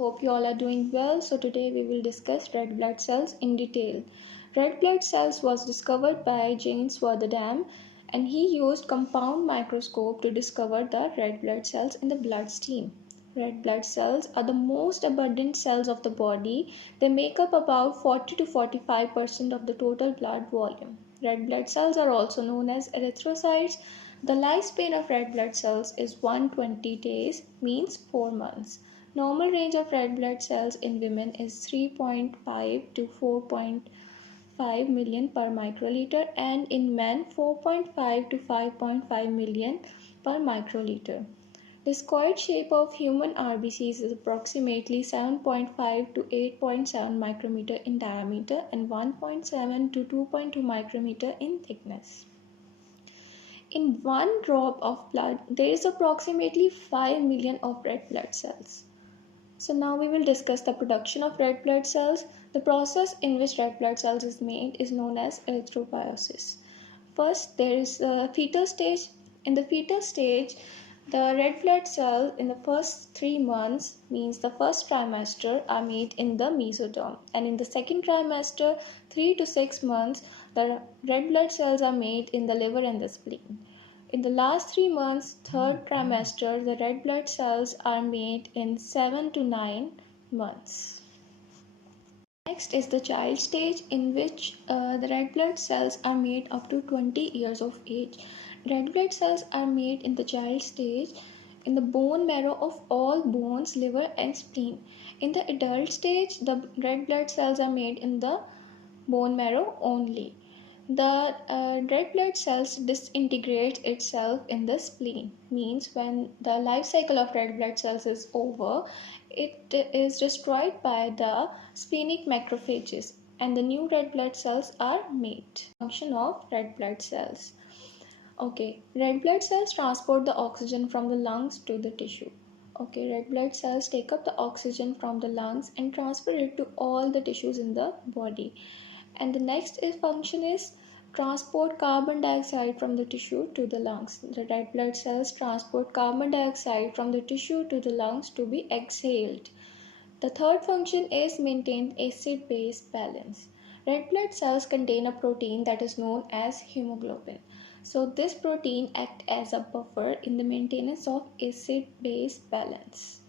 Hope you all are doing well. So today we will discuss red blood cells in detail. Red blood cells was discovered by James Swatherdam, and he used compound microscope to discover the red blood cells in the bloodstream. Red blood cells are the most abundant cells of the body. They make up about 40 to 45% of the total blood volume. Red blood cells are also known as erythrocytes. The lifespan of red blood cells is 120 days, means 4 months. Normal range of red blood cells in women is 3.5 to 4.5 million per microliter, and in men 4.5 to 5.5 million per microliter. The discoid shape of human RBCs is approximately 7.5 to 8.7 micrometer in diameter and 1.7 to 2.2 micrometer in thickness. In one drop of blood, there is approximately 5 million of red blood cells. So now we will discuss the production of red blood cells. The process in which red blood cells is made is known as erythropoiesis. First, there is a fetal stage. In the fetal stage, the red blood cells in the first 3 months, means the first trimester, are made in the mesoderm, and in the second trimester, 3 to 6 months, the red blood cells are made in the liver and the spleen. In the last 3 months, third trimester, the red blood cells are made in 7 to 9 months. Next is the child stage, in which the red blood cells are made up to 20 years of age. Red blood cells are made in the child stage in the bone marrow of all bones, liver and spleen. In the adult stage, the red blood cells are made in the bone marrow only. The red blood cells disintegrate itself in the spleen, means when the life cycle of red blood cells is over, it is destroyed by the splenic macrophages and the new red blood cells are made. Function of red blood cells. Okay, red blood cells transport the oxygen from the lungs to the tissue. Okay, red blood cells take up the oxygen from the lungs and transfer it to all the tissues in the body. And the next function is transport carbon dioxide from the tissue to the lungs. The red blood cells transport carbon dioxide from the tissue to the lungs to be exhaled. The third function is maintain acid-base balance. Red blood cells contain a protein that is known as hemoglobin. So this protein acts as a buffer in the maintenance of acid-base balance.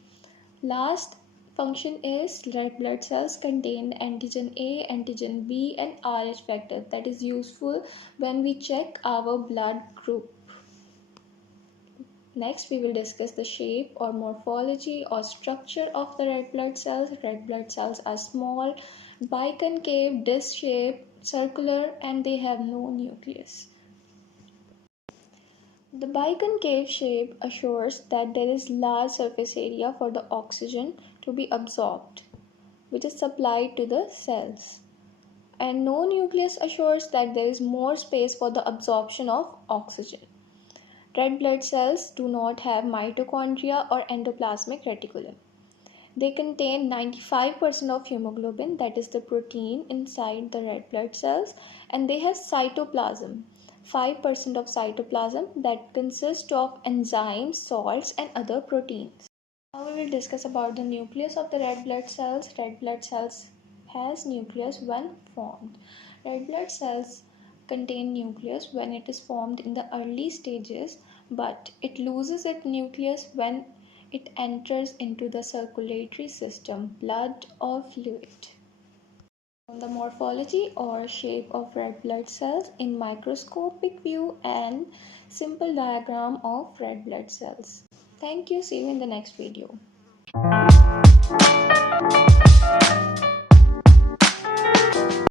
Last function is red blood cells contain antigen A, antigen B and Rh factor that is useful when we check our blood group. Next we will discuss the shape or morphology or structure of the red blood cells. Red blood cells are small, biconcave, disc-shaped, circular and they have no nucleus. The biconcave shape assures that there is large surface area for the oxygen to be absorbed, which is supplied to the cells. And no nucleus assures that there is more space for the absorption of oxygen. Red blood cells do not have mitochondria or endoplasmic reticulum. They contain 95% of hemoglobin, that is the protein inside the red blood cells, and they have cytoplasm. 5% of cytoplasm that consists of enzymes, salts and other proteins. Now we will discuss about the nucleus of the red blood cells. Red blood cells has nucleus when formed. Red blood cells contain nucleus when it is formed in the early stages, but it loses its nucleus when it enters into the circulatory system, blood or fluid. The morphology or shape of red blood cells in microscopic view and simple diagram of red blood cells. Thank you. See you in the next video.